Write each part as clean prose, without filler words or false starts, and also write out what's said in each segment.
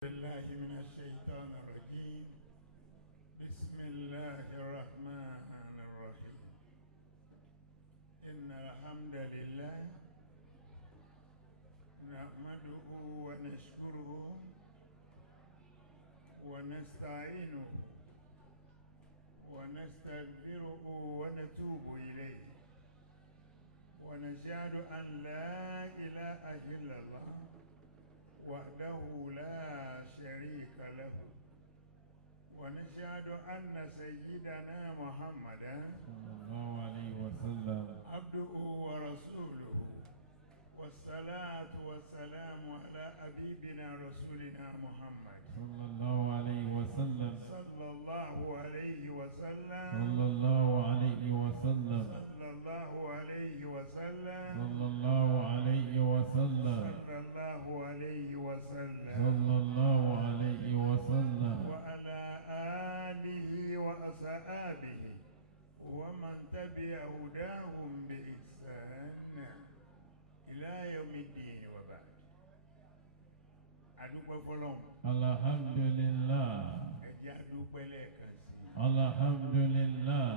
بالله من الشيطان الرجيم. بسم الله الرحمن الرحيم. إن الحمد لله نحمده ونشكره ونستعينه ونستغفره ونتوب إليه ونشهد أن لا إله إلا الله وحده لا شريك له ونشهد أن سيدنا محمدا صلى الله عليه وسلم عبده ورسوله والصلاة والسلام على حبيبنا رسولنا محمد صلى الله عليه وسلم صلى الله عليه وسلم صلى الله عليه وسلم صلى الله عليه وسلم صلى الله عليه وسلم صلى الله عليه وسلم صلى الله عليه وسلم وعلى آله وأصحابه ومن تبع هداهم بإحسان إلى يوم الدين وبعد. adúpẹ́ fọ́lọ́run. alhamdulillah. ẹ jẹ́ adúpẹ́ lẹ́ẹ̀kan sí i. alhamdulillah.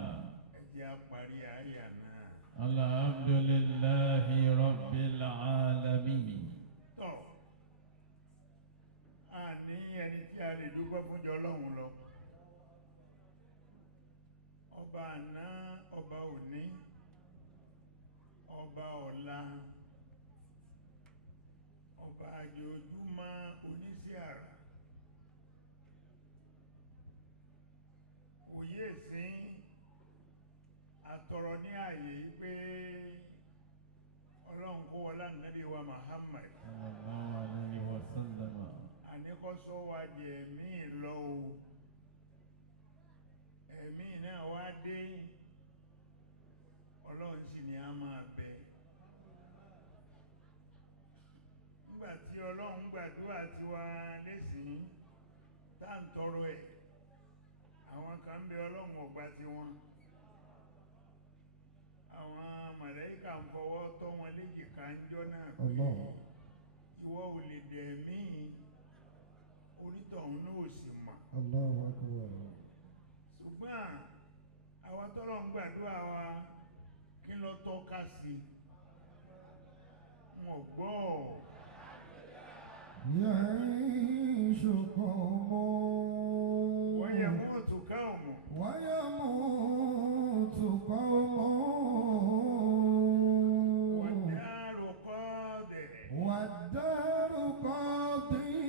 ẹ jẹ́ àparí àyà náà. alhamdulillahi rabbil alamin. tọ́ a ní ẹni tí a lè dúpẹ́ fún jọ Ọlọ́run lọ. ọba àná, ọba òní, ọba ọ̀la, ọba àjòjúmọ́ oníṣẹ́ àrà, òye sí àtọ̀rọ̀ ní ààyè pé Ọlọ́run kó wọlá Nábì wa Muhammad sallallahu alayhi wa sallam. àníkọ́sọ́ wa di ẹ̀mí lọ o, ẹ̀mí náà wá dé, Ọlọ́run sì ni a máa bẹ. nígbàtí Ọlọ́run gbàdúrà tiwa lẹ́sìn tá ń tọrọ ẹ̀, àwọn kan ń bẹ Ọlọ́run ọgbà tiwọn, àwọn màláíkà ń fọwọ́ tọ́ wọn léjìká ń jọ náà pé ìwọ ò lè dẹ̀mí onítọ̀hún náà ò sì mọ̀. Allahu Akbar. ṣùgbọ́n àwọn tọ́lọ́run gbàdúrà wa kí ló tọ́ka sí wọn gbọ́. يعيش قوم ويموت قوم ويموت قوم والدار قاضي والدار قاضي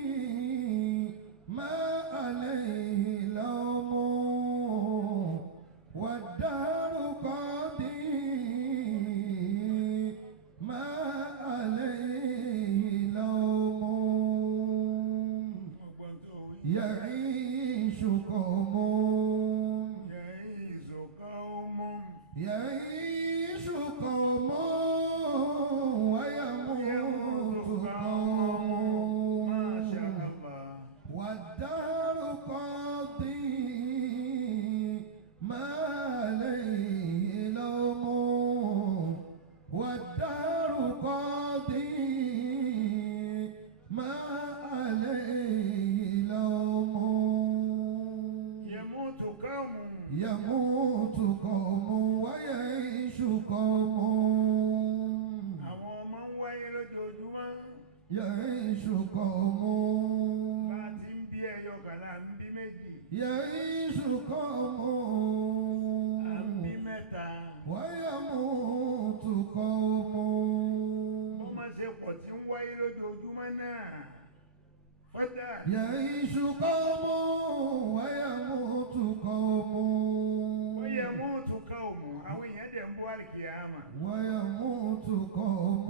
ما عليه لوم والدار قاضي ما عليه لوم يعيش قوم يعيش قوم يعيش قوم ويموت قوم ما شاء الله والدار قاضي ما عليه لوم والدار قاضي ما عليه لوم يموت قوم يموت قوم ويعيش قوم àwọn ọmọ ń wáyé lójoojúmọ́ يعيش قوم bá ti ń bí ẹyọ kàlá ń bí méjì يعيش قوم à ń bí mẹ́ta ويموت قوم ó má ṣe pọ̀ tí ń wáyé lójoojúmọ́ náà fọ́dà يعيش قوم ويموت قوم ó yẹ mọ́ọ̀tù káwọ̀mù àwọn èèyàn dẹ̀ ń bọ́ àlìkìyàmà. ويموت قوم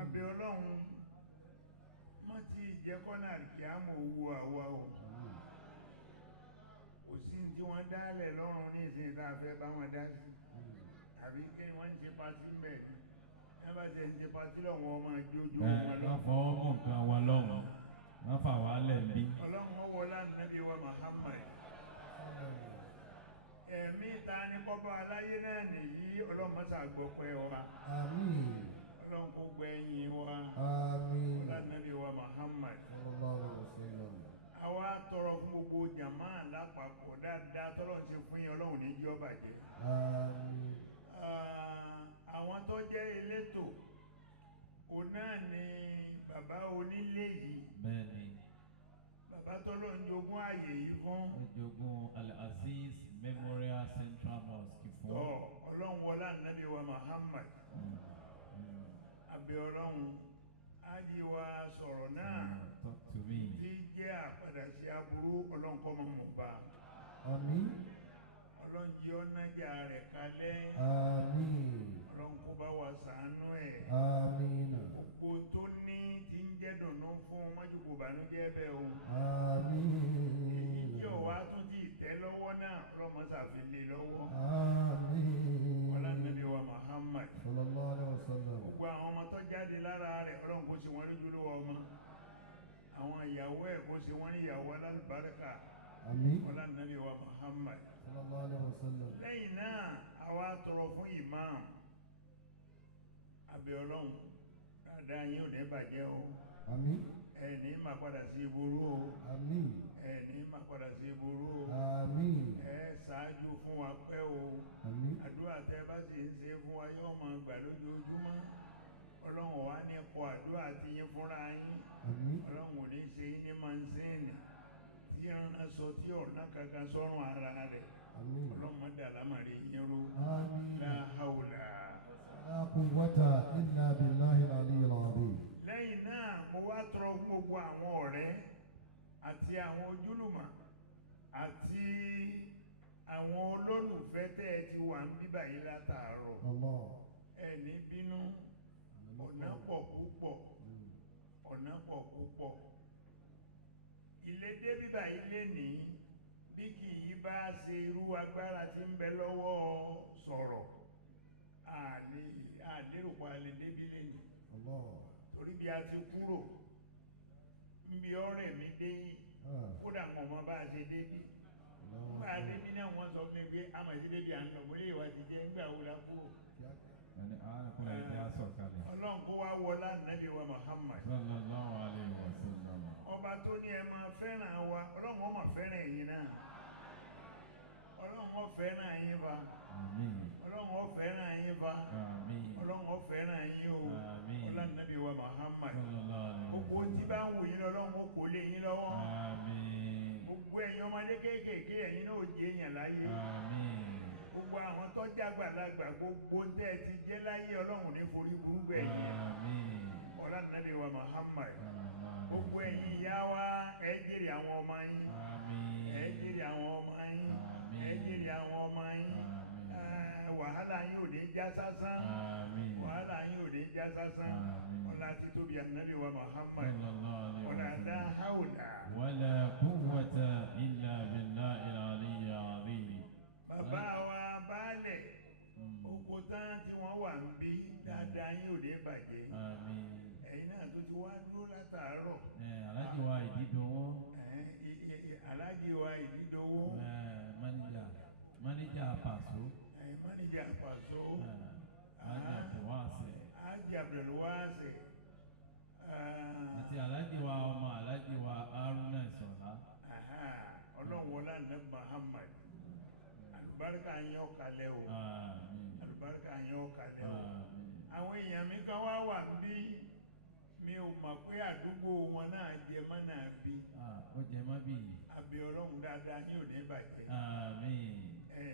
àbẹ̀ Ọlọ́run má ti jẹ́ kọ́nà àlìkìyàmà owó àwa o, kò sí tí wọ́n dálẹ̀ lọ́rùn ní ìsìn tá a fẹ́ bá wọn dá sí, àbí kí wọ́n ń ṣe patí mẹ́ ẹ bá ṣe ń ṣe patí lọ́wọ́ ọmọ ìjójú wọn wọ́n lọ. fọwọ́ mọ̀ nǹkan wa lọ́wọ́ wọ́n fà wá lẹ̀ bí. Ọlọ́run ọwọ́ Nábì wa Muhammad ẹ̀mí ta ní kọ́bọ̀ aláyé náà nìyí, Ọlọ́run mọ́sà gbọ́pẹ́ wa. آمين. ọlọ́run kó gbẹ̀yìn wa Àmín. ọlọ́nàbí wa Muhammad. Sallallahu alaihi wasallam. àwa tọrọ fún gbogbo jàmá lápapọ̀ dáadáa tọ́lọ́ ṣe fún yín ọlọ́run ní jọ́ bàjẹ́. Àmín. àwọn tó jẹ́ elétò òun náà ni bàbá onílé yìí. bẹ́ẹ̀ni. bàbá tọ́lọ́ ń jogún ààyè yìí fún. ìjogún Al-Aziz Memorial Central Mosque fún. tọ́ ọlọ́run wọlá nàbí wa Muhammad. àbẹ̀ ọlọ́run ájí wa sọ̀rọ̀ náà. Talk to me. tí jẹ́ àpàdà sí aburú ọlọ́run kọ́ mọ́ mọ́ bá. Àmín. ọlọ́run jí ọ́nájà rẹ̀ kalẹ̀. Àmín. ọlọ́run kó bá wa ṣàánú ẹ̀. Àmín. gbogbo tó ní tí ń jẹ́ dùnú fún májúkò bànújẹ́ bẹ́ẹ̀ o. Àmín. èyí tí ọ̀wá tún ti tẹ́ lọ́wọ́ náà ọlọ́mọ ṣàfilé lọ́wọ́. Àmín. ọlá nàbí wa Muhammad. Sallallahu alaihi wasallam. gbogbo àwọn ọmọ tó jáde lára rẹ̀ ọlọ́run kó ṣe wọ́n lójúlówó ọmọ. àwọn ìyàwó ẹ̀ kó ṣe wọ́n ní ìyàwó alálùbáríkà. Àmín. ọlá nàbí wa Muhammad. Sallallahu alaihi wasallam. lẹ́yìn náà àwa tọrọ fún imam. àbẹ̀ ọlọ́run dáadáa yín ò ní bàjẹ́ o. Àmín. ẹni máa padà sí ìború o. Àmín. ẹni máa padà sí ìború o. Àmín. ẹ ṣáájú fún wa pẹ́ o. Àmín. àdúrà tẹ bá sì ń ṣe fún wa yóò máa gbà lójoojúmọ́. ọlọ́run wa ní kọ àdúrà tí yín fúnra yín. Àmín. ọlọ́run ò ní ṣe yín ní mansíìnì tí ẹran sọ tí ọ̀nà kankan sọ́run ara rẹ̀. Àmín. ọlọ́run má dà lámàrí yín ró. Àmín. la hawla. La quwwata illa billahi al-aliyyil azim. lẹ́yìn náà mo wá tọrọ fún gbogbo àwọn ọ̀rẹ́ àti àwọn ojúlùmọ̀ àti àwọn olólùfẹ́ tẹ́ ẹ ti wà ń bíbà yìí látàárọ̀. Allah. ẹni bínú ọ̀nà pọ̀ púpọ̀ ọ̀nà pọ̀ púpọ̀. ilé dé bíbà yìí lé ní bí kì í bá ṣe irú agbára tí ń bẹ lọ́wọ́ sọ̀rọ̀ àlérò pa lè débí lé ní. Allah. torí bí a ti kúrò níbi ọ̀rẹ́ mi dé yìí kódà wọn ọmọ bá a ṣe débí bá a débí náà wọ́n sọ fún mi pé àmọ̀ sí débí à ń lọ wọlé ìwà ti jẹ́ nígbà wo la kúrò. ẹni àwọn kò lè dá sọ̀kalẹ̀. ọlọ́run kó wá wọlá nàbí wa Muhammad. Sallallahu alaihi wasallam. ọba tó ní ẹ máa fẹ́ràn wa ọlọ́run ó máa fẹ́ràn ẹ̀yin náà ọlọ́run ó fẹ́ràn ẹ̀yin fa Àmín. ọlọ́run ó fẹ́ràn ẹ̀yin fa Àmín. ọlọ́run ó fẹ́ràn ẹ̀yin o Àmín. ọlá nàbí wa Muhammad. Sallallahu alaihi gbogbo tí bá ń wù yín lọ́lọ́run ó kò lé yín lọ́wọ́. Àmín. gbogbo ẹ̀yin ọmọdé kéékèèké ẹ̀yin náà ó jẹ́ èèyàn láyé. Àmín. gbogbo àwọn tó jágbàlagbà gbogbo tẹ́ ẹ ti jẹ́ láyé ọlọ́run ní forí burúkú ẹ̀yìn. Àmín. ọlá nàbí wa Muhammad. Sallallahu gbogbo ẹ̀yin ìyá wa ẹ jèrè àwọn ọmọ yín. Àmín. ẹ jèrè àwọn ọmọ yín. Àmín. ẹ jèrè àwọn ọmọ yín. Àmín. wàhálà yín ò ní já sásán. Àmín. wàhálà yín ò ní já sásán. Àmín. ọlá títóbi ànábì wa Muhammad. Sallallahu alaihi ọlá dá wasallam. hàwùlà. ولا قوة إلا بالله العلي العظيم. bàbá wa baálẹ̀ oko tán tí wọ́n wà ń bí dáadáa yín ò ní bàjẹ́. Àmín. ẹ̀yin náà tó ti wá dúró látàárọ̀. Aláàjì wa Ìdídòwó. aláàjì wa Ìdídòwó. Máníjà Pàṣọ. máníjà Pàṣọ. Aláàjì Abdulwase. Ájì Abdulwase. Àti aláàjì wa ọmọ aláàjì wa Haruna Ìṣọ̀lá. ọlọ́run wọlá ní Muhammad. àlùbáríkà yín ó kalẹ̀ o. Àmín. àlùbáríkà yín ó kalẹ̀ o. Àmín. àwọn èèyàn mi kan wá wà bí mi ò mọ̀ pé àdúgbò wọn náà jẹ mọ́ náà bí. Ó jẹ mọ́ bí. àbí ọlọ́run dáadáa yín ò ní bàjẹ́. Àmín.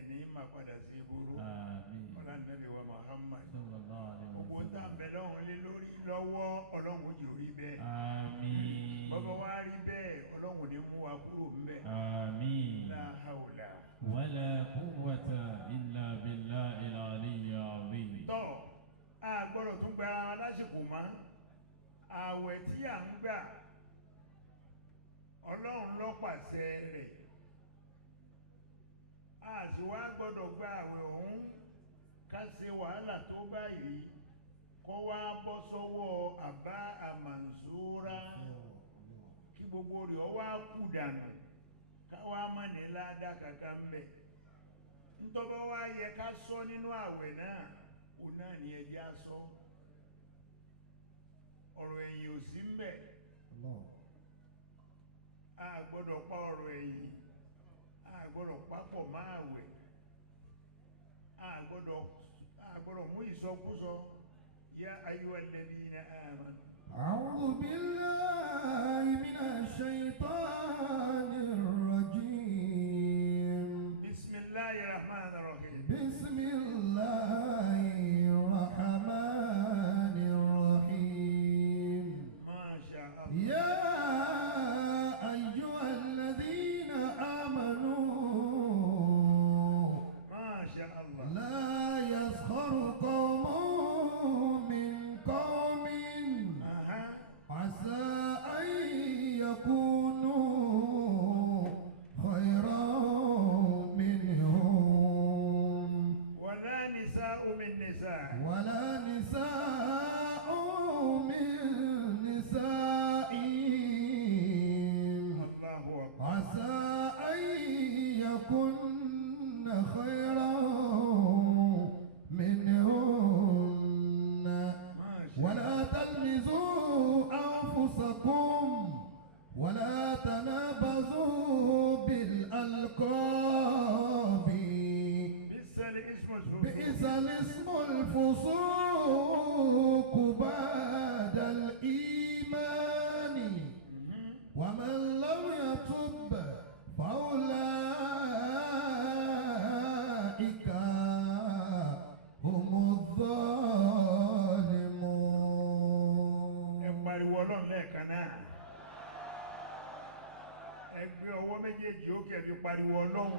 ní máa padà sí ìbúrú. Àmín. ọlá nàbí wa Muhammad. Sallallahu alaihi owó tá à wasallam. ń bẹ lọ́run lé lórí lọ́wọ́ ọlọ́run ó jẹ́ orí bẹ́ẹ̀. Àmín. bọ́bá wá rí bẹ́ẹ̀ ọlọ́run ní mú wa kúrò ńbẹ̀. Àmín. la hawla. ولا قوة إلا بالله العلي العظيم. tọ́ a gbọ́dọ̀ tún gba ara lásìkò mọ́ ààwẹ̀ tí à ń gbà ọlọ́run ló pàṣẹ rẹ̀ a sì wá gbọ́dọ̀ gba ààwẹ̀ ọ̀hún ká ṣe wàhálà tó báyìí kó wá bọ́ sọ́wọ́ àbá àmàǹsóra kí gbogbo rẹ̀ ọ wá kú dànù káwá má ní ládàá kankan mbẹ̀ ntọ́bọ̀ wá yẹ ká sọ nínú ààwẹ̀ náà òun náà ní ẹjẹ́ á sọ ọ̀rọ̀ ẹ̀yìn ò sí ń bẹ̀. Allah. A gbọ́dọ̀ pa ọ̀rọ̀ ẹ̀yìn, a gbọ́dọ̀ papọ̀ máa wẹ̀, a gbọ́dọ̀ mú ìsọkúsọ. Ya ayyuhal ladhina amanu. أعوذ بالله من الشيطان الرجيم. بسم الله الرحمن الرحيم. بسم الله الرحمن الرحيم. ما شاء الله. يا أيها الذين آمنوا ما شاء الله. لا يسخر قوم من قوم عسى أن يكونوا خيرا منهم ولا نساء من نساء. ولا نساء من نساء الله أكبر. عسى أن يكن خيرا منهن ما شاء الله. ولا تلمزوا أنفسكم ولا تنابزوا بالألقاب بئس الاسم الفسوق. بئس الاسم الفسوق بعد الإيمان ومن لم يتب فأولئك هم الظالمون. Ẹ pariwo Ọlọ́run lẹ́ẹ̀kan náà. Ẹ gbé ọwọ́ méjèèjì òkè fi pariwo Ọlọ́run.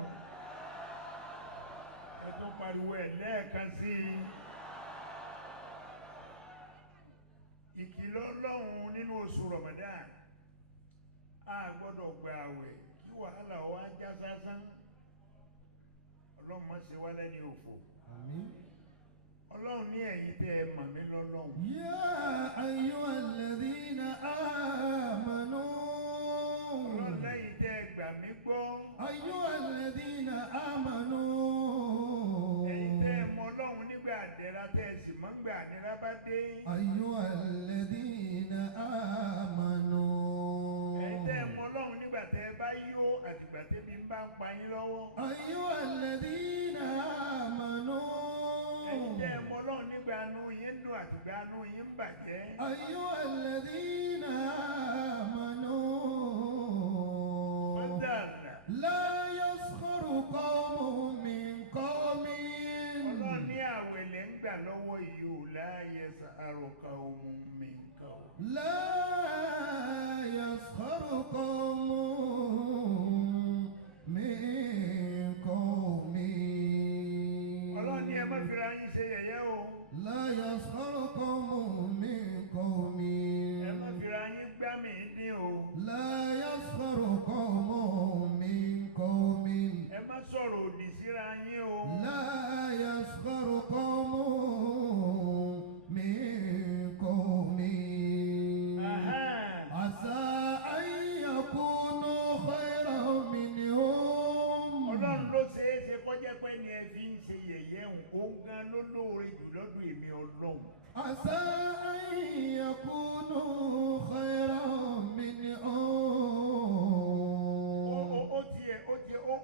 Ẹ tún pariwo ẹ̀ lẹ́ẹ̀kan sí i. Ìkìlọ̀ Ọlọ́run nínú oṣù Ramadan. A gbọ́dọ̀ gba àwẹ̀ kí wàhálà wa já sásán. Ọlọ́run má ṣe wá lẹ́ni òfò. آمين. Ọlọ́run ní ẹ̀yin tẹ́ ẹ mọ̀ mí lọ́lọ́run. يا أيها الذين آمنوا Ọlọ́run lẹ́yìn tẹ́ ẹ gbà mí gbọ́. أيها الذين آمنوا Ẹ̀yin tẹ́ ẹ mọ Ọlọ́run nígbà àdẹ́ra tẹ́ ẹ sì mọ́ ń gbà àdẹ́ra bá dé. أيها الذين آمنوا Ẹ̀yin tẹ́ ẹ mọ Ọlọ́run nígbà tẹ́ ẹ bá yó àtìgbà tẹ́bi ń bá ń pa yín lọ́wọ́. أيها الذين آمنوا Ẹ̀yin tẹ́ ẹ mọ Ọlọ́run nígbà anú yín nù àtìgbà anú yín ń bàjẹ́. أيها الذين آمنوا Fọ́dàlà. لا يسخر قوم من قوم Ọlọ́run ní àwẹ̀ lẹ́ ń gbà lọ́wọ́ yìí ò láàyè àròkà ohun mi nǹkan o. لا يسخر قوم من قوم Ọlọ́run ní ẹ má fira yín ṣe yẹ̀yẹ́ o. لا يسخر قوم من قوم Ẹ má fira yín gbá mi dín o. لا يسخر قوم من قوم Ẹ má sọ̀rọ̀ òdì síra yín o. لا يسخر قوم من قوم Aha. عسى أن يكونوا خيرا منهم Ọlọ́run ló ṣeé ṣe kọjá pé ni ẹ fi ń ṣe yẹ̀yẹ́ òun òun gan ló lóore jù lọ́dún èmi Ọlọ́run. عسى أن يكونوا خيرا منهم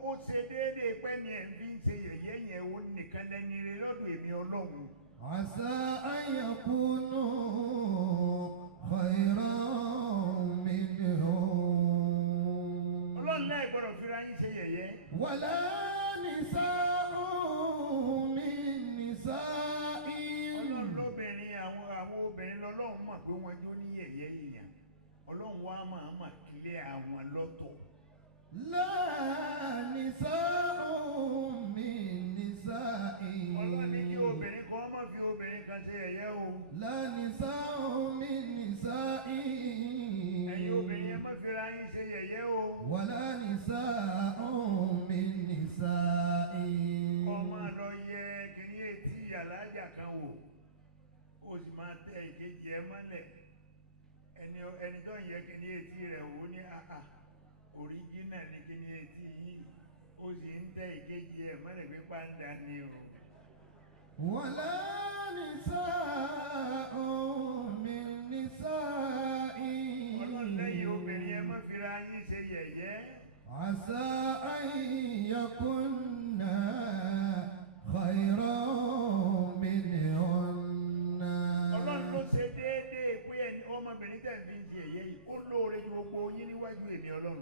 Ó ṣe déédéé pé ni ẹ fi ń ṣe yẹ̀yẹ́ yẹn òun nìkan lẹ́ni rẹ lọ́dún èmi Ọlọ́run. عسى أن يكونوا خيرا منهم Ọlọ́run náà gbọ́dọ̀ fira yín ṣe yẹ̀yẹ́. ولا نساء من نساء Ọlọ́run lóbìnrin àwọn obìnrin lọ́lọ́run mọ̀ pé wọ́n jó ní yẹ̀yẹ́ èèyàn. Ọlọ́run wá máa mà kílẹ̀ àwọn lọ́tọ̀. لا نساء من نساء Ọlọ́run ní kí obìnrin kan má fi obìnrin kan ṣe yẹ̀yẹ́ o. لا نساء من نساء Ẹ̀yin obìnrin ẹ má fira yín ṣe yẹ̀yẹ́ o. ولا نساء من نساء Ọmọ lọ yẹ kìíní etí alájà kan wò kó o sì máa tẹ ìkejì ẹ mọ́lẹ̀. Ẹni tó ń yẹ kìíní etí rẹ̀ wò ní àhà òríjínà ní kìíní etí yìí ó sì ń tẹ ìkejì ẹ mọ́lẹ̀ pé pàǹdà ni o. ولا نساء من نساء عسى أن يكن خيرا منهن. Ọlọ́run ló ṣe déédéé pé ẹni ọmọbìnrin tẹ̀ fi ń di èyẹ yìí ó lóore ju gbogbo yín níwájú èmi Ọlọ́run.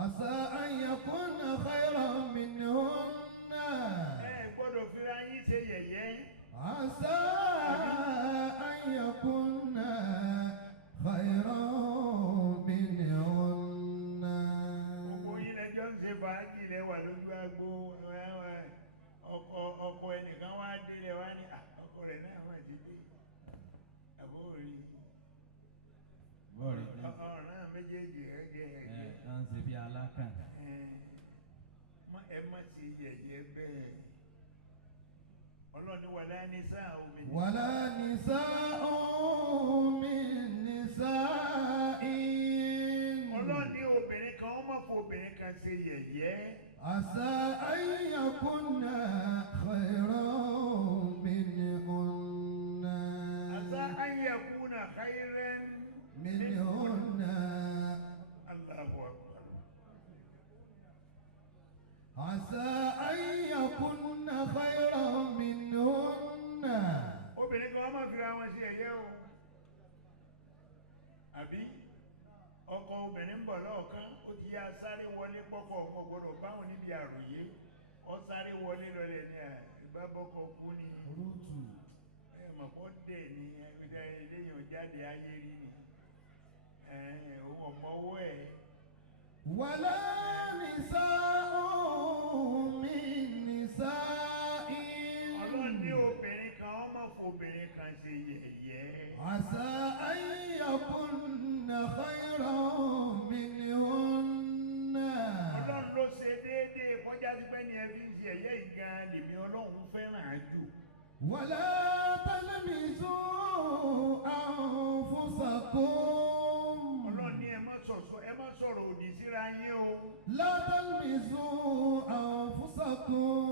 عسى أن يكن خيرا منهن. Ẹ gbọ́dọ̀ fira yín ṣe yẹ̀yẹ́. عسى أن يكن خيرا منهن. Gbogbo yín lẹ́jọ́ ń ṣe fàájì lẹ́wà lójú agbo ọkọ ẹnìkan wá délé wá ní ọkọ rẹ̀ náà wà ti dé. Àbúrò rí bọ́ọ̀lù ọ̀ràn méjèèjì ẹ̀gẹ́ ẹ̀gẹ́. ẹ̀ ń ṣe bí alákàn. Ẹ má ṣe yẹ̀yẹ́ bẹ́ẹ̀. Ọlọ́ni wàlá nisā'u min ولا نساء من نساء. Ọlọ́ni obìnrin kan ó má fọ obìnrin kan ṣe yẹ̀yẹ́. عسى أن يكن خيرا منهن. عسى أن يكون خيرا منهن. الله أكبر. عسى أن يكن خيرا منهن. Obìnrin kan ó má fira wọn ṣe yẹ̀yẹ́ o. Àbí ọkọ obìnrin ń bọ̀ lọ́ọ̀kan ó ti yá sáré wọlé pọ́kọ̀ ọmọ gbọ́dọ̀ báwọn níbi àròyé ó sáré wọlé lọlẹ̀ ní ìbábọ́kọ̀ kú ní mọ̀pọ̀ dẹ̀ ní eléyàn jáde ayé rí ni ọmọ owó ẹ̀. ولا نساء من نساء. Ọlọ́run ní obìnrin kan ó má fọ obìnrin kan ṣe yẹ̀yẹ́. عسى أن يكن خيرا منهن. Ọlọ́run ló ṣe déédéé kọjá sí pé ní ẹbí ń ṣe ẹ̀yẹ́ ìgan lèmi Ọlọ́run fẹ́ràn jù. ولا تلمزوا أنفسكم. Ọlọ́run ní ẹ má sọ̀rọ̀ òdì síra yín o. لا تلمزوا أنفسكم.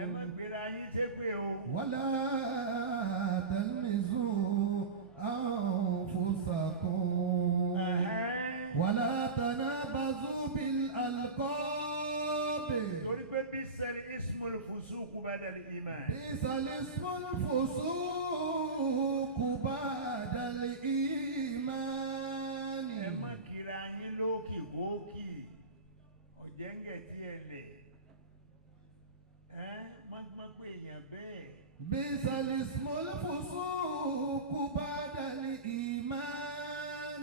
Ẹ má gbéra yín ṣépè o. ولا تلمزوا أنفسكم. ولا تنابزوا بالألقاب. Torí pé bisal ismul fusuq ba'da al-iman. بئس الاسم الفسوق بعد الإيمان. Ẹ má kíra yín lókì gbókì ọ̀jẹ̀ǹgẹ̀ tí ẹ lẹ̀. Má pé èèyàn bẹ́ẹ̀. بئس الاسم الفسوق بعد الإيمان.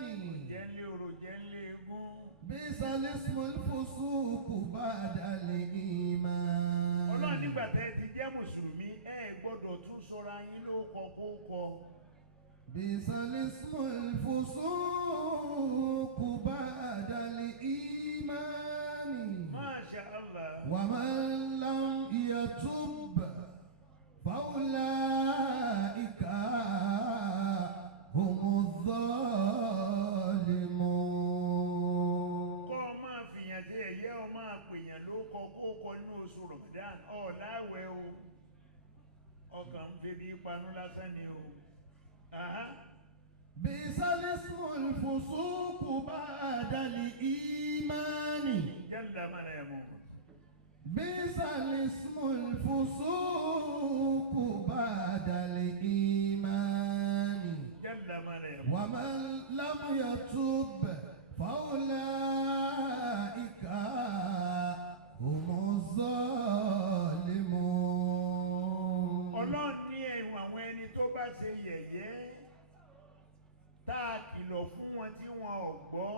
Jẹ́nlé orò jẹ́nlé egún. بئس الاسم الفسوق بعد الإيمان. Ọlọ́run nígbà tẹ́ ẹ ti jẹ́ Mùsùlùmí ẹ gbọ́dọ̀ tún sọra yín lóko kókọ. بئس الاسم الفسوق بعد الإيمان. Masha Allah. ومن لم يتب فأولئك هم الظالمون. Kọ́ ọ máa fìyàn jẹ ẹ̀yẹ́ ọ máa pèèyàn lóko kókọ nínú oṣù Ramadan láwẹ̀ o. Ọkàn ń febi panu lásán ni o. بئس الاسم الفسوق بعد الإيمان. Jalla man yamut. بئس الاسم الفسوق بعد الإيمان. Jalla man yamut. ومن لم يتب فأولئك هم الظالمون. Ọlọ́run ní ẹ̀wọ̀n àwọn ẹni tó bá ṣe yẹ̀yẹ́ tá a kìlọ̀ fún wọn tí wọn ò gbọ́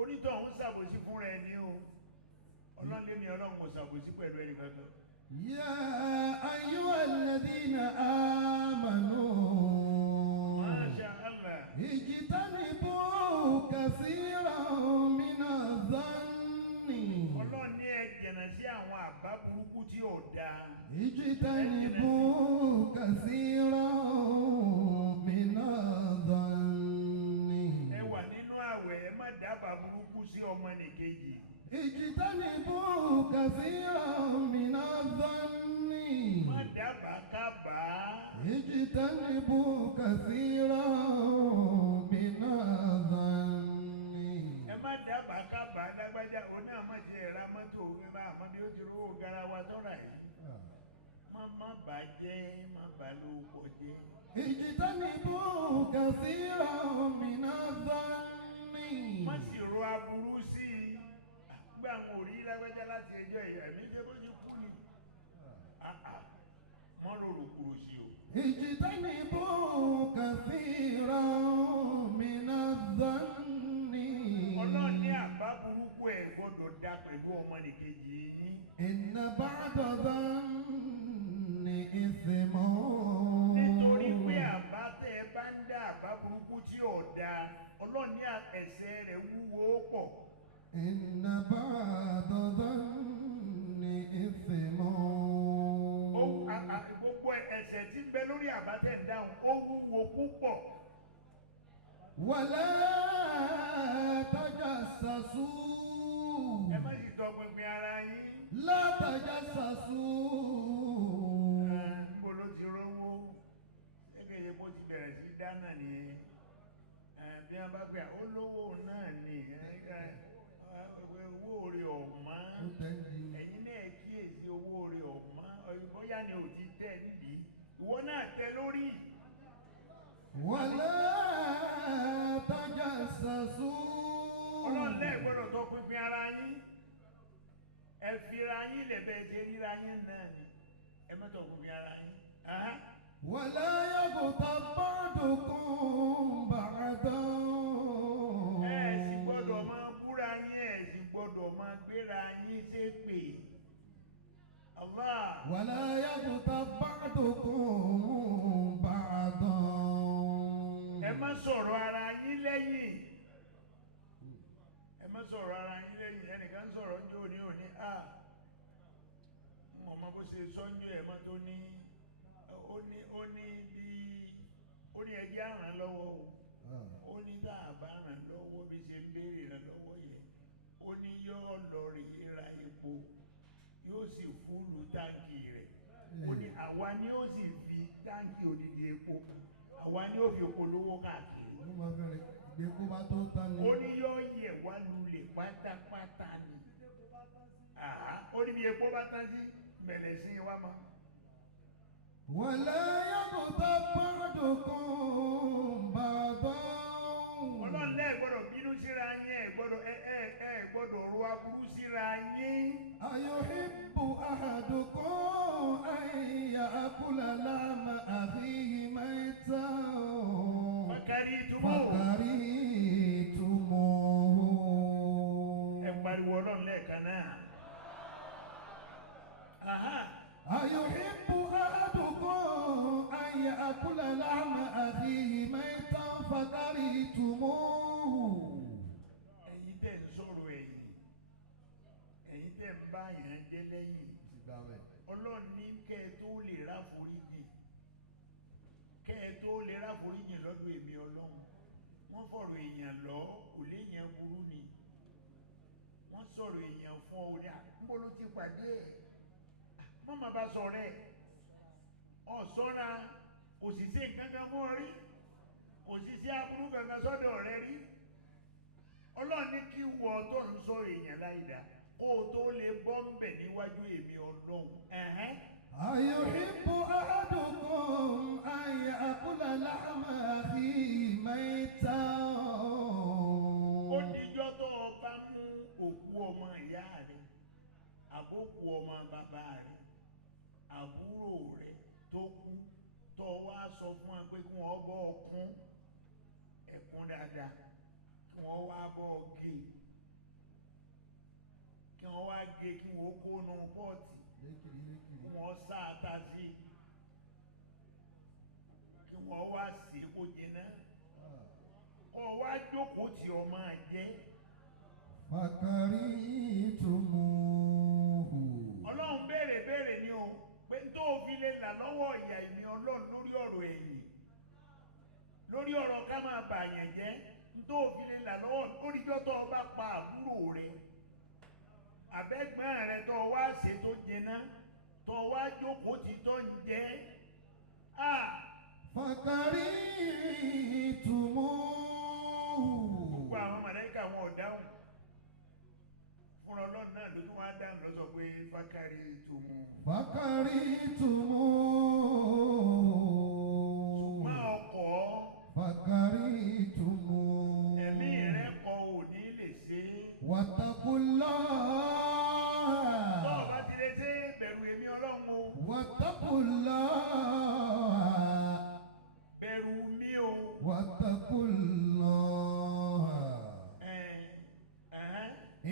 onítọ̀hún ṣàbòsí fúnra ẹni o. Ọlọ́run lé mi Ọlọ́run kò ṣàbòsí pẹ̀lú ẹni kankan. يا أيها الذين آمنوا Masha Allah. اجتنبوا كثيرا من الظن. Ọlọ́run ní ẹ jìnnà sí àwọn àbá burúkú tí ò dáa. اجتنبوا كثيرا من الظن. Ẹ wà nínú àwẹ̀ ẹ má dábàá burúkú sí ọmọnìkejì. اجتنبوا كثيرا من الظن. Má dábàá kábàá. اجتنبوا كثيرا من الظن. Ẹ má dábàá owó garawa tọ́ra yìí má bàjẹ́ má bà lórúkọ jẹ́. اجتنبوا كثيرا من الظن. má sì ro aburú sí i gbà àwọn òrí lágbájá láti ẹjọ́ ìyá mi jẹ́ bó ti kú ni mọ́ lóru kúrò sí o. اجتنبوا كثيرا من الظن. ọlọ́run ní àbá burúkú ẹ̀ gbọ́dọ̀ dá pẹ̀lú ọmọnìkejì yín. إن بعد الظن إثم. nítorí pé àbá tẹ́ ẹ bá ń dá àbá burúkú tí ò dáa ọlọ́run ní ẹ̀ṣẹ̀ rẹ̀ wúwo pọ̀. إن بعد الظن إثم. gbogbo ẹ̀ṣẹ̀ tí ń bẹ lórí àbá tẹ́ ń dáhùn ó wúwo púpọ̀. ولا تجسسوا. ẹ má sì tọpinpin ara yín. لا تجسسوا. níbo ló ti rówó ṣégeṣe bó ti bẹ̀rẹ̀ sí dáná nìyẹn bí wọ́n bá gbà ó lówó náà ni owó orí ọ̀mọ́ ẹ̀yin náà kíyèsí owó orí ọ̀mọ́ bóyá ni ò ti tẹ́ nídìí ìwọ náà tẹ lórí. ولا تجسسوا. ọlọ́run lẹ́ẹ̀ gbọ́dọ̀ tọpinpin ara yín ẹ fira yín lẹ̀bẹ̀ ṣe ríra yín náà ni ẹ má tọpinpin ara yín. ولا يغتب بعضكم بعضا. ẹ sì gbọ́dọ̀ máa búra yín ẹ sì gbọ́dọ̀ máa gbéra yín ṣépè. Allah. ولا يغتب بعضكم بعضا. ẹ má sọ̀rọ̀ ara yín lẹ́yìn ẹ má sọ̀rọ̀ ara yín lẹ́yìn ẹnìkan sọ̀rọ̀ ọjọ́ òní òní mọ̀ mọ́ bó ṣe sọ́njú ẹ̀ má tó ní ó ní ẹjẹ́ àràn lọ́wọ́ ó ní tá a bá ràn lọ́wọ́ bí ṣe ń béèrè ràn lọ́wọ́ yẹn ó ní yóò lọ rí ra epo yóò sì fúlù táǹkì rẹ̀ ó ní àwa ni ó sì fi táǹkì òdìdí epo àwa ni ó fi polówó káàkiri. Ó máa bẹ̀rẹ̀ ìgbéko bá tó tán ni. ó ní yóò yẹ̀ wá lulẹ̀ pátápátá ni ó ní bí epo bá tán sí bẹ̀rẹ̀ sí wa mọ́. ولا يغتب بعضكم بعضا. ọlọ́run lẹ́ẹ̀ gbọ́dọ̀ bínú síra yín ẹ̀ gbọ́dọ̀ ro aburú síra yín. أيحب أحدكم أن يأكل لحم أخيه ميتا فكرهتموه. ẹ pariwo ọlọ́run lẹ́ẹ̀kan náà. أيحب أحدكم أن يأكل لحم أخيه ميتا فكرهتموه. ẹ̀yin tẹ́ ń sọ̀rọ̀ ẹ̀yin tẹ́ ń bá yẹn jẹ́ lẹ́yìn ọlọ́run ní kẹ́ ẹ tó lè ráforíjì lọ́dọ̀ èmi ọlọ́run wọ́n fọ̀rọ̀ èèyàn lọ kò léèyàn burú ni wọ́n sọ̀rọ̀ èèyàn fún ọ ní àkúgbò ló ti pàdé ẹ̀ mọ́mọ́ bá sọ̀rọ̀ ẹ̀ ọ̀sọ́ra kò sì sí nǹkan kan mọ́ rí kò sì sí aburú kankan sọ́dọ̀ rẹ rí ọlọ́run ní kí wọ́ tó ń sọ èèyàn láìda kó o tó lè bọ́ ń bẹ̀ níwájú èmi ọlọ́run. أيحب أحدكم أن يأكل لحم أخيه ميتا. ó níjọ́ tó o bá mú òkú ọmọ ìyá rẹ̀ àbókù ọmọ bàbá rẹ̀ àbúrò rẹ̀ tó kú tó wá sọ fún wa pé kí wọ́n bọ́ ọkún ẹ̀kún dáadáa kí wọ́n wá bọ́ gé kí wọ́n wá gé kí wọ́n kó nu pọ́ọ̀tì kí wọ́n sá ata sí kí wọ́n wá sí kó jiná kọ́ wá jókòó tí ọ máa jẹ́. فكرهتموه. ọlọ́run béèrè ni o pé tó o fi lè là lọ́wọ́ ìyà ìní ọlọ́run lórí ọ̀rọ̀ ẹ̀yìn lórí ọ̀rọ̀ ká máa bàyàn jẹ́ tó o fi lè là lọ́wọ́ lóríjọ́ tó o bá pa àbúrò rẹ̀ àbẹ́gbọ́n rẹ̀ tó o wá ṣe tó jẹná tó o wá jókòó tí tó ń jẹ́ فكرهتموه. gbogbo àwọn màláíkà wọn ò dáhùn fúnra ọlọ́run náà náà ló tún wá dáhùn lọ́sọ̀ pé fákàrí tòmù. فكرهتم ṣùgbọ́n ọkọ̀ فكرهتم ẹ̀mí rẹ̀ kọ ò ní lè ṣe. واتقوا الله tọ́ọ̀ bá ti lè ṣe bẹ̀rù èmi ọlọ́run o. واتقوا الله bẹ̀rù mi o. واتقوا الله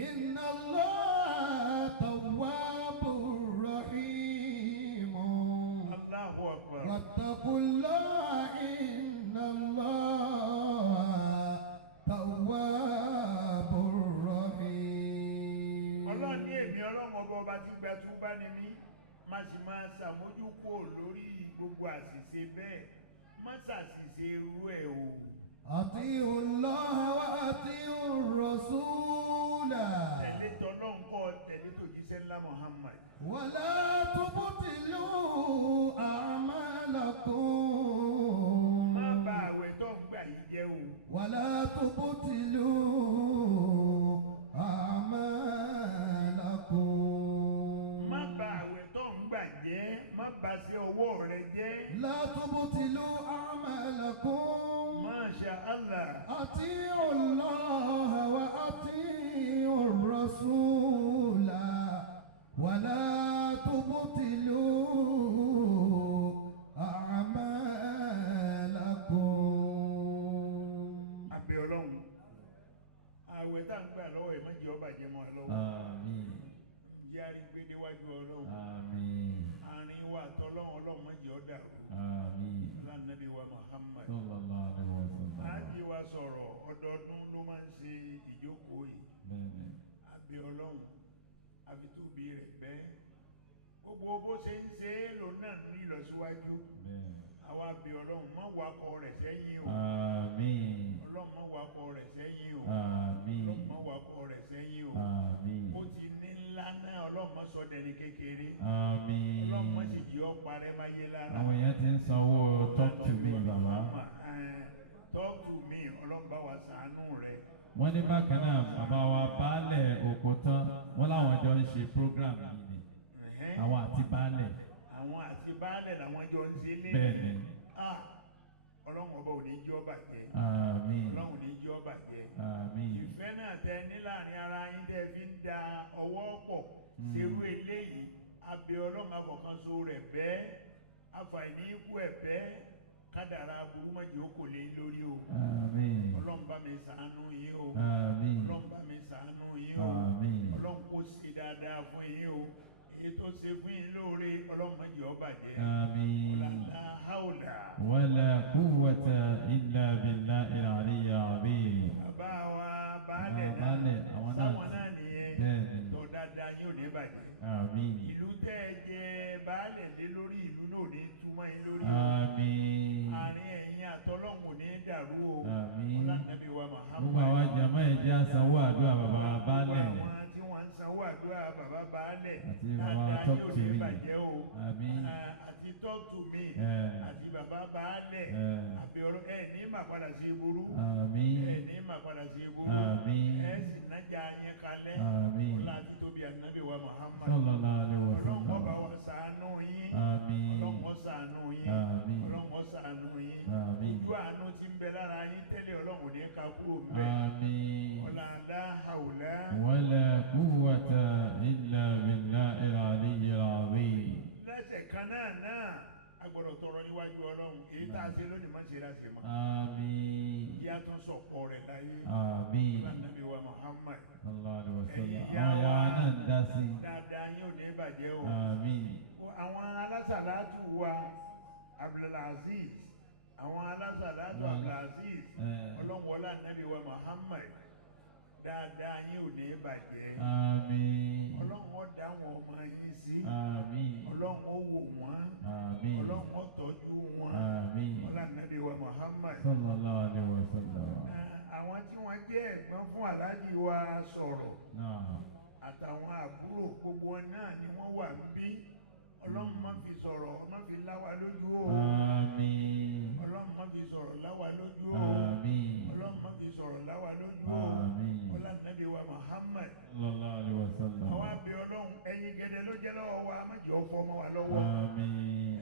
إن الله تواب رحيم Allahu Akbar. واتقوا الله إن الله تواب رحيم ọlọ́run ní èmi ọlọ́run ọba tí gba tún bá ní mí má sì máa ṣàmójúkò lórí gbogbo àṣìṣe bẹ́ẹ̀ má ṣàṣìṣe irú ẹ̀ o. أطيعوا الله وأطيعوا الرسول tẹ̀lé tọ́lọ́run kọ́ tẹ̀lé tòjíṣẹ́ ńlá Muhammad. ولا تبطلوا أعمالكم má bà àwẹ̀ tó ń gbà yìí jẹ́ o. ولا تبطلوا أعمالكم má bà àwẹ̀ tó ń gbà jẹ́ má bà sí ọwọ́ rẹ jẹ́. لا تبطلوا أعمالكم Masha Allah. أطيعوا الله وأطيعوا الرسول ولا تبطلوا أعمالكم àbẹ̀ ọlọ́run àwẹ̀ tá ń gbà lọ́wọ́ ẹ̀ má jẹ́ ó bàjẹ́ mọ́ ẹ lọ́wọ́. Àmín. jẹ́ àrígbé níwájú ọlọ́run. Àmín. àárín wa àtọ́lọ́run ọlọ́run má jẹ́ ó dàrú. Àmín. lánàbí wa Muhammad. Sallallahu alaihi wasallam. ájì wa sọ̀rọ̀ ọdọọdún ló máa ń ṣe ìjókòó yìí. Bẹ́ẹ̀ni. àbẹ̀ ọlọ́run àfi tóbi rẹ̀ bẹ́ẹ̀. gbogbo bó ṣe ń ṣe é lò náà ní ìlọsíwájú. Bẹ́ẹ̀ni. àwa àbẹ̀ ọlọ́run má wakọ̀ rẹ̀ sẹ́yìn o. Àmín. ọlọ́run má wakọ̀ rẹ̀ sẹ́yìn o. Àmín. ọlọ́run má wakọ̀ rẹ̀ sẹ́yìn o. Àmín. ó ti ní ńlá náà ọlọ́run má sọ dẹni kékeré. Àmín. ọlọ́run má sì jí ọ́ parẹ́ má yé lára. Àwọn èèyàn ti ń sanwó talk to me bàbá. Talk to me ọlọ́run bá wa ṣàánú rẹ̀. Wọ́n ní bákan náà bàbá wa baálẹ̀ òkú tán wọ́n láwọn jọ ń ṣe program yìí ni. Àwọn àti baálẹ̀. àwọn àti baálẹ̀ làwọn jọ ń ṣe lé. Bẹ́ẹ̀ni. ọlọ́run ọba ò ní jí ọ́ bàjẹ́. Àmín. ọlọ́run ò ní jí ọ́ bàjẹ́. Àmín. ìfẹ́ náà tẹ ní láàrin ara yín tẹ́ fi ń da ọwọ́ pọ̀ ṣerú eléyìí abẹ́ ọlọ́run akọ̀kan so rẹ̀ bẹ́ẹ̀ àfàìní ikú ẹ̀ bẹ́ẹ̀ kádàrá burú mọ́jì ó kò lé lórí o. Àmín. ọlọ́run bá mi ṣàánú yín o. Àmín. ọlọ́run bá mi ṣàánú yín o. Àmín. ọlọ́run kó ṣe dáadáa fún yín o. èyí tó ṣe fún yín lóore ọlọ́run mọ́jì ó bàjẹ́. Àmín. ọ̀làlá haúlà. ولا قوة إلا بالله العلي العظيم. bàbá wa baálẹ̀ náà Baálẹ̀ àwọn náà sáwọn náà nìyẹn bẹ́ẹ̀ni. tó dáadáa yóò ní bàjẹ́. Àmín. ìlú tẹ́ ẹ jẹ baálẹ̀ lé lórí ìlú náà ò ní túmọ̀ yín lórí. Àmín. àárín ẹ̀yin àtọ́lọ́hún ò ní dàrú o. Àmín. ọlànàbí wa Muhammad. Gbogbo àwọn jàmá ẹ̀jẹ̀ àsanwó àdúrà bàbá baálẹ̀. àwọn tí wọ́n ń sanwó àdúrà bàbá baálẹ̀ Àti bàbá dáadáa talk yóò to ní me. bàjẹ́ o. Àmín. àti talk to me àti bàbá baálẹ̀ àbí ọ̀rọ̀ ẹ̀ ní mà padà sí burú. Àmín. ẹ̀ ní mà padà sí burú. Àmín. ẹ̀ sì nájà yẹn kalẹ̀. Àmín. ọlá àti tóbi ànábì wa Muhammad. Sallallahu alaihi ọlọ́run ọba wasallam. wa ṣàánú yín. Àmín. ọlọ́run ó ṣàánú yín. Àmín. ọlọ́run ó ṣàánú yín. Àmín. ojú àánú tí ń bẹ lára yín tẹ́lẹ̀ ọlọ́run ò ní ká kúrò ń bẹ̀. Àmín. ọlá la hawla. ولا قوة إلا بالله العلي العظيم. lẹ́sẹ̀ kan náà a gbọ́dọ̀ tọrọ níwájú ọlọ́run èyí tá a ṣe lónìí má ṣe láṣẹ mọ́. آمين. ìyá tó ń sọ̀kọ rẹ̀ láyé. آمين. Ànábì wa Muhammad. صلى الله عليه وسلم. ẹ̀yin àwọn ìyá ìyá wa wa náà ń dá sí. dáadáa yín ò ní bàjẹ́ o. آمين. àwọn alásàlátù wa Abdulaziz àwọn alásàlátù Wa- Abdulaziz Eh. ọlọ́run wọlé Ànábì wa Muhammad dáadáa yín ò ní bàjẹ́. آمين. ọlọ́run ó dá àwọn ọmọ yín sí. آمين. ọlọ́run ó wò wọ́n. آمين. ọlọ́run ó tọ́jú wọn. آمين. ọlá Ànábì wa Muhammad. صلى الله عليه وسلم. àwọn tí wọ́n jẹ́ ẹ̀gbọ́n fún aláàjì wa sọ̀rọ̀ نعم. àtàwọn àbúrò gbogbo náà ni wọ́n wà níbí. ọlọ́run má fi sọ̀rọ̀ má fi láwa lójú o. آمين. ọlọ́run má fi sọ̀rọ̀ láwa lójú o. آمين. ọlọ́run má fi sọ̀rọ̀ láwa lójú o. آمين. ọlá Ànábì wa Muhammad. صلى الله عليه وسلم. àwa mọ́ wa lọ́wọ́ Àmín.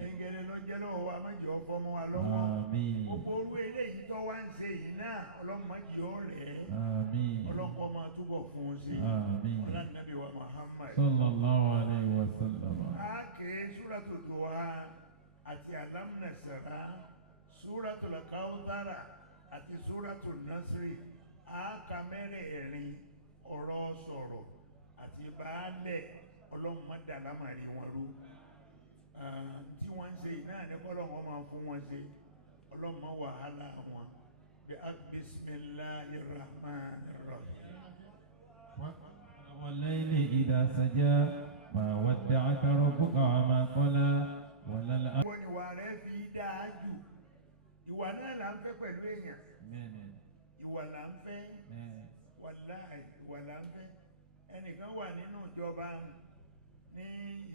ẹ̀ǹgẹ̀rẹ̀ ló jẹ́ lọ́wọ́ wa má jẹ́ ó fọ́ mọ́ wa lọ́wọ́ Àmín. gbogbo orú eléyìí tó wá ń ṣe yìí náà ọlọ́run má jẹ́ ó rẹ̀ ẹ́ Àmín. ọlọ́kọ́ máa túbọ̀ fún un sí Àmín. ọlọ́nàbí wa Muhammad Sallallahu alayhi wa sallam. ákè súrátù Duha àti Alam Nasra súrátù Kawthara àti súrátù Nasri áka mẹ́rẹ̀ẹ̀rin ọ̀rọ̀ sọ̀rọ̀ àti baálẹ̀ ọlọ́run má dà lámàrí wọn rú tí wọ́n ń ṣe náà ní kọ́lọ́run máa fún wọn ṣe ọlọ́run má wàhálà wọn bí bismillahir rahmanir rahim. والليل إذا سجى ما ودعك ربك وما قلى وللآخرة. Ìwọ ìwà rẹ̀ fi dáa jù ìwà náà là ń fẹ́ pẹ̀lú èèyàn ìwà là ń fẹ́ wàláhì ìwà là ń fẹ́ ẹnìkan wà nínú ìjọba ní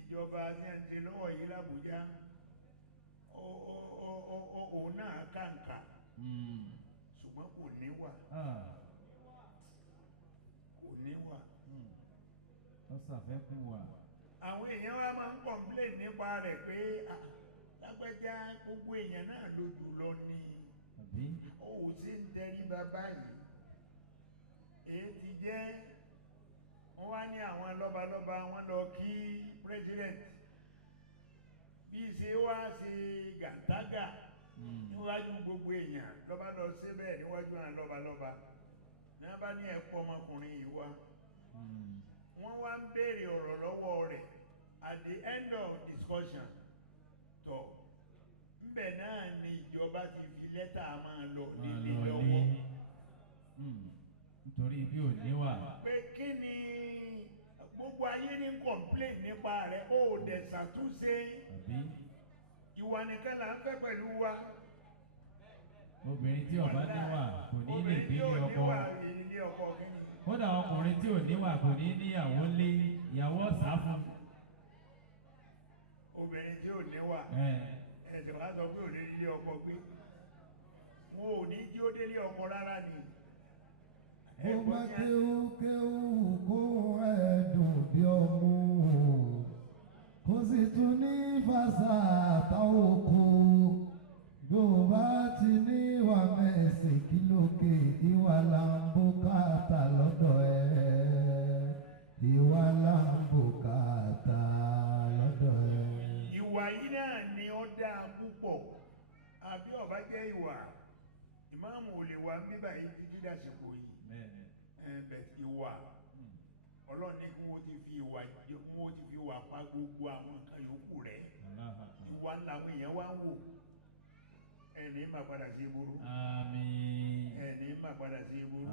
ìjọba tí a ń ṣe lọ́wọ́ yìí l'Àbújá òun náà kàǹkà ṣùgbọ́n kò níwà kò níwà. Ó ṣàfẹ́kù wà. Àwọn èèyàn wa máa ń complain nípa rẹ̀ pé lágbájá gbogbo èèyàn náà lójú lọ ni ó sì ń tẹrí bàbá yìí èyí ti jẹ́ wọ́n wá ní àwọn lọ́balọ́ba wọn lọ kí president bí ṣe wá ṣe gàǹtàgà níwájú gbogbo èèyàn lọ́ba lọ ṣe bẹ́ẹ̀ níwájú àwọn lọ́balọ́ba ní wọ́n bá ní ẹ̀kọ́ ọmọkùnrin yìí wá wọ́n wá ń béèrè ọ̀rọ̀ lọ́wọ́ rẹ̀ at the end of discussion tọ̀ ńbẹ̀ náà ni ìjọba ti fi lẹ́tà máa lọ nílé lọ́wọ́ nítorí bí ò níwà. pé kí ni gbogbo ayé ní complain nípa rẹ̀ ó dẹ̀ ṣàtúnṣe ìwà nìkan là ń fẹ́ pẹ̀lú wa. Obìnrin tí ó bá níwà kò ní lè délé ọkọ. obìnrin tí ò níwà ilé ọkọ kí ni. Kódà ọkùnrin tí ò níwà kò ní níyàwó lé ìyàwó ọ̀sá fún. Obìnrin tí ò níwà ẹ̀sẹ̀ wá sọ pé ò lè ilé ọkọ gbé wọn ò ní jí ó délé ọkọ rárá ni. Kó bá kéwú kó ẹ̀dùn bí ọmú kó sì tún ní fàṣà àtàwọn kó bí ó bá ti ní ìwà mẹ́sìn kí lókè ìwà là ń bùkátà lọ́dọ̀ ẹ̀ ìwà là ń bùkátà lọ́dọ̀ ẹ̀. Ìwà yìí náà ni ó dáa púpọ̀ àbí ó bá jẹ́ ìwà ìmáàmù ò lè wà níbà yìí títí dàsìkò yìí bẹ̀ ìwà Ọlọ́run ní kí wọ́n ti fi ìwà pa gbogbo àwọn nǹkan yòókù rẹ̀ ìwà làwọn èèyàn wá ń wò ẹni máa padà sí ìbúrú ẹni máa padà sí ìbúrú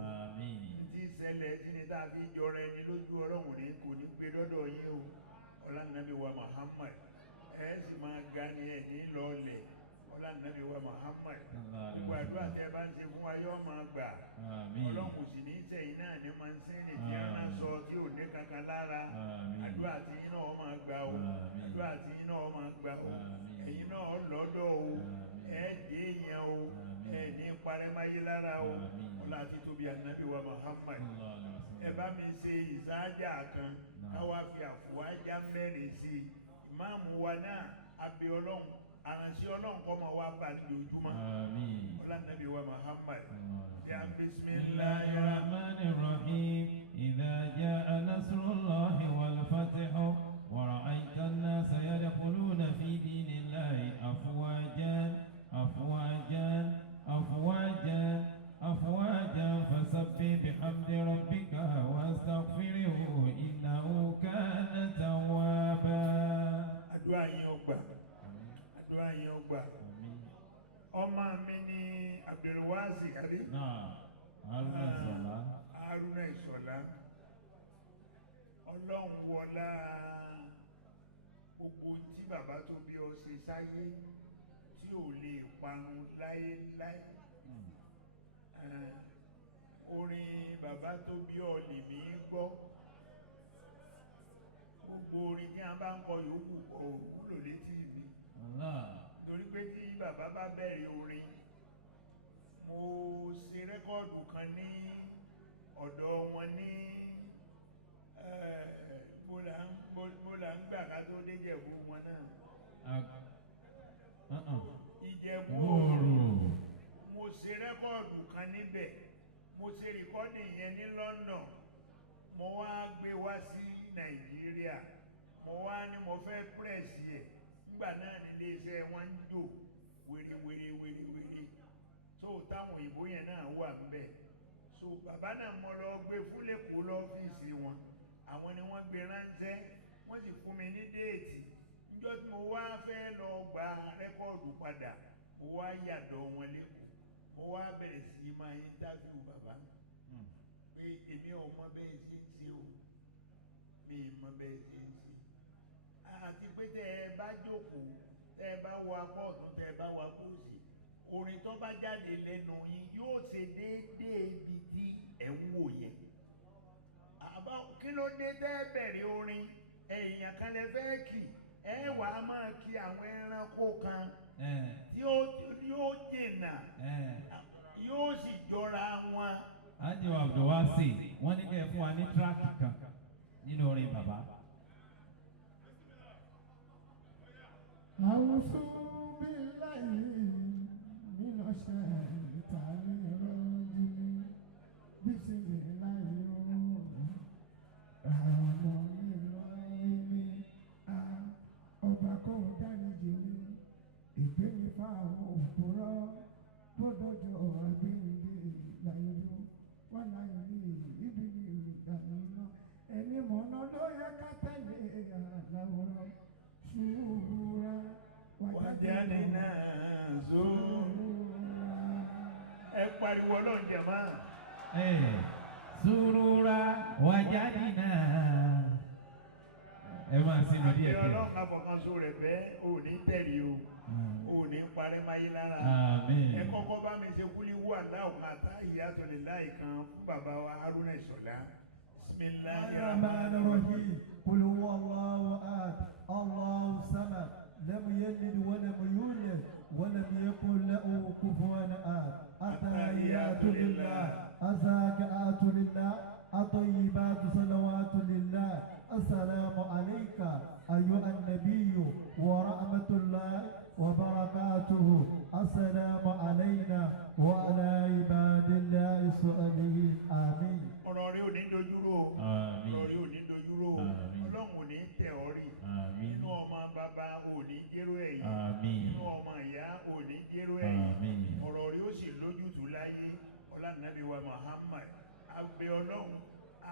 tí ṣẹlẹ̀ tí ni tá a fi jọra ẹni lójú Ọlọ́run ní kò ní pé lọ́dọ̀ yín o Ọlọ́run wa Muhammad ẹ sì máa ga ni ẹni lọ́ọ̀lẹ̀ Ọlọ́run wa Muhammad gbogbo àdúrà tẹ́ bá ń ṣe fún wa yóò máa gbà Ọlọ́run kò sì ní sẹ́yìn náà ní máa ń sẹ́yìn tí a máa sọ tí ò ní kankan lára àdúrà tí yín náà máa gbà o àdúrà tí yín náà máa gbà o ẹ̀yin náà lọ́dọ̀ o ẹ jẹ́ èèyàn o ẹ ní parẹ́máyé lára o ọlá àti tóbi ànábì wa Muhammad ẹ bá mi ṣe ìsáájà kan káwá fi àfùwájá mẹ́rin sí ìmáàmù wa náà abẹ́ Ọlọ́run àránṣẹ́ Ọlọ́run kọ́ máa wá bá lójúmọ́ ọlá ànábì wa Muhammad ya bismillahir rahmanir rahim idha jaa nasrullahi wal fathu wa ra'aita an-nasa yadkhuluna fi dinillahi afwajan fasabbih bihamdi rabbika wastaghfirhu innahu kana tawwaba. Àdúrà yín ó gbà ọmọ mi ní Abdulwasi àbí Haruna Ìṣọ̀lá Ọlọ́run wọlá gbogbo tí bàbá tó bí ọ ṣe sáyé tí ò lè parun láéláé orin bàbá tó bí ọ lèmi gbọ́ gbogbo orin tí a bá ń kọ yòókù kọ òwúlò létí mi torí pé tí bàbá bá bẹ̀rẹ̀ orin mo ṣe rẹ́kọ́ọ̀dù kan ní ọ̀dọ̀ wọn ní bó là ń gbà ká tó dé Ìjẹ̀bú wọn náà. Ìjẹ̀bú Òru mo ṣe rẹ́kọ̀dù kan níbẹ̀, mo ṣe rìkọ́dì yẹn ní London, mo wá gbé wá sí Nàìjíríà, mo wá ní mo fẹ́ pírẹ̀sì ẹ̀ nígbà náà nílé iṣẹ́ wọn ń jò wèrè so táwọn òyìnbó yẹn náà wà níbẹ̀. So bàbá náà mo lọ gbé fúlẹ̀kù lọ́fíìsì wọn, àwọn ni wọ́n gbé ránṣẹ́, wọ́n sì fún mi ní déètì. Níjọ́ tí mo wá fẹ́ lọ gba rẹ́kọ̀dù padà, mo wá yàdọ̀ wọn lẹ́kọ̀ọ́, mo wá bẹ̀rẹ̀ sí máa interview bàbá pé èmi ò mọ bẹ́ẹ̀ ṣe ń ṣe o, mi ì mọ bẹ́ẹ̀ ṣe ń ṣe. Àti pé tẹ́ ẹ bá jókòó, tẹ́ ẹ bá wọ apá ọ̀tún, tẹ́ ẹ bá wọ apá òsì, orin tó bá jáde lẹ́nu yín yóò ṣe déédéé ibi tí ẹ̀ ń wò yẹn. Kí ló dé tẹ́ bẹ̀rẹ̀ orin èèyàn kan lẹ fẹ́ kì, ẹ wà á máa kí àwọn ẹranko kan tí yóò jìnnà yóò sì jọra wọn. Ájì Abdulwasi wọ́n ní kẹ́ fún wa ní tíráàkì kan nínú orin bàbá. Àwùjọ bí láyé mi lọ ṣe ìtàlẹ́ ìrọ́jú bí ṣe lè láyé ọ̀rọ̀ àwọn ọmọ mi lọ ẹ̀mí ọba kò dáríjì mi ìgbéni fáwọn òpùrọ́ tó dọ́jọ́ àgbéyìnde láyé ló wà láyé ní ibi ní ìdáná náà ẹni mọ̀nà ló yẹ ká tẹ̀lé àláwòrán ṣúra wàjáde náà zúrúra. Ẹ pariwo Ọlọ́run jàmá. Zúrúra wàjáde náà. Ẹ máa sínú díẹ̀ díẹ̀. Àti Ọlọ́run àfọ̀kan so rẹ̀ bẹ́ẹ̀ ò ní tẹ̀lé o, ò ní parẹ́ máyé lára. Ẹ kọ́kọ́ bá mi ṣe kúlí wú àdáhùn àtá ìyàtọ̀ lè láì kan fún bàbá wa Haruna Ìṣọ̀lá. Bismillahirrahmanirrahim. Qul huwa Allahu ahad, Allahu samad, lam yalid wa lam yulad wa lam yakul lahu kufuwan ahad. At-tahiyyatu lillah, az-zakiyatu lillah, at-tayyibatu salawatu lillah. Assalamu alayka ayyuhan nabiyyu wa rahmatullahi wa barakatuhu. Assalamu alayna wa ala ibadillahi salihin. Amin. Ọ̀rọ̀ rẹ̀ ò ní dojúrò, ọ̀rọ̀ rẹ̀ ò ní dojúrò, Ọlọ́run ò ní tẹ̀ ọ́ rí, inú ọmọ bàbá ò ní jẹ́rú ẹ̀yìn, inú ọmọ ìyá ò ní jẹ́rú ẹ̀yìn, ọ̀rọ̀ rẹ̀ ó sì lójútùú láyé. Ọlá Nàbí wa Muhammad, abẹ́ Ọlọ́run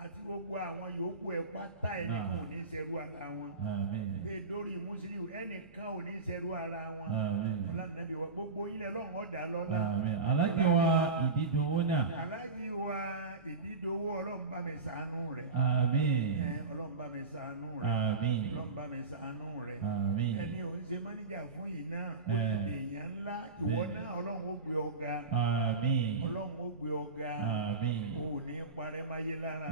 àti gbogbo àwọn yòókù ẹ̀ pátá ẹnìkan ò ní ṣerú ara wọn. Lórí Mùsùlùmí ẹnìkan ò ní ṣerú ara wọn. Ọlá Nàbí wa gbogbo ilẹ̀ Ọlọ́run ọ̀dà lọ́lá. Aláàjì wa Ìdídòwó náà. Aláàjì wa Ìdídòwó, Ọlọ́run bá mi ṣàánú rẹ̀. Ọlọ́run bá mi ṣàánú rẹ̀. Ọlọ́run bá mi ṣàánú rẹ̀. Ẹni ò ń ṣe mọ́níjà fún yìí náà, ó ti dè èèyàn ńlá, ìwọ náà Ọlọ́run ó gbé ọ̀gá. Ọlọ́run ó gbé ọ̀gá. O ò ní parẹ́ máyé lára.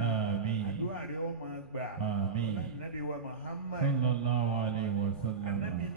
Àdúrà rẹ̀ ó máa gbà. Ọlá Nàbí wa Muhammad.